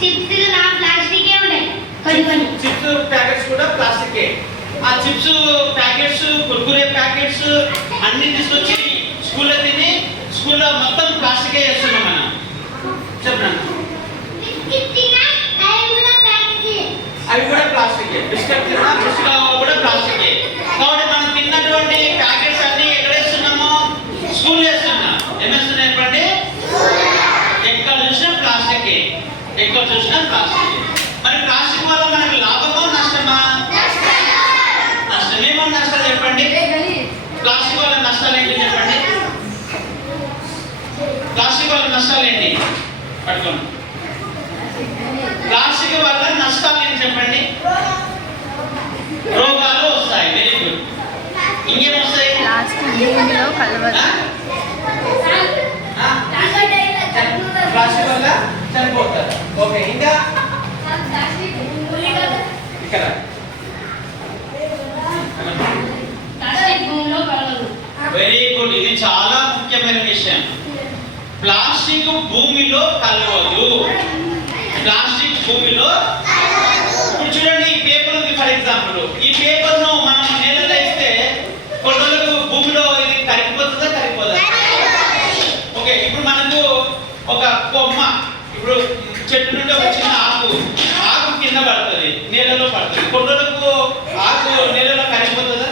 Chips నా ప్లాస్టికే ఉంటాయి కొన్ని చిప్స్ ప్యాకెట్స్ కూడా ప్లాస్టికే. ఆ చిప్స్ ప్యాకెట్స్ కుర్కురే ప్యాకెట్స్ అన్ని తీసుకొచ్చి స్కూల్లో తిని స్కూల్లో మొత్తం ప్లాస్టికే చేస్తున్నాం మనం. చెప్పండి. అవి కూడా ప్లాస్టికే. బిస్కెట్ తిన్నా బిస్కెట్ కూడా ప్లాస్టికే. కాబట్టి మనం తిన్నటువంటి ప్యాకెట్స్ అన్ని ఎక్కడ వేస్తున్నాము? స్కూల్ వేస్తున్నాం. ఏమేస్తున్నాయి చెప్పండి? ఎక్కడ చూసినా ప్లాస్టికే, ఎక్కడ చూసినా ప్లాస్టిక్. మరి ప్లాస్టిక్ వల్ల మనకు లాభమో నష్టమా? నష్టమేమో. నష్టాలు చెప్పండి. ప్లాస్టిక్ వల్ల నష్టాలు ఏంటి చెప్పండి? ప్లాస్టిక్ వల్ల నష్టాలు ఏంటి? పట్టుకోండి. ప్లాస్టిక్ వల్ల నష్టాలు ఏంటి చెప్పండి? రోగాలు వస్తాయి. Very good. ఇంకేం వస్తాయి? ప్లాస్టిక్ వల్ల చనిపోతారు. ఓకే, ఇంకా ఇక్కడ వెరీ గుడ్. ఇది చాలా ముఖ్యమైన విషయం. ప్లాస్టిక్ భూమిలో కలవదు. ప్లాస్టిక్ భూమిలో ఇప్పుడు చూడండి, ఈ పేపర్ ఉంది ఫర్ ఎగ్జాంపుల్. ఈ పేపర్ ను మనం నేలలో ఇస్తే కొన్ని రోజులకు భూమిలో ఇది కరిగిపోతుందా కరిగిపోదా? ఓకే, ఇప్పుడు మనకు ఒక కొమ్మ, ఇప్పుడు చెట్టు నుండి ఒక చిన్న ఆకు కింద పడుతుంది, నేలలో పడుతుంది. కొన్ని రోజులకు ఆకు నేలలో కరిగిపోతుందా?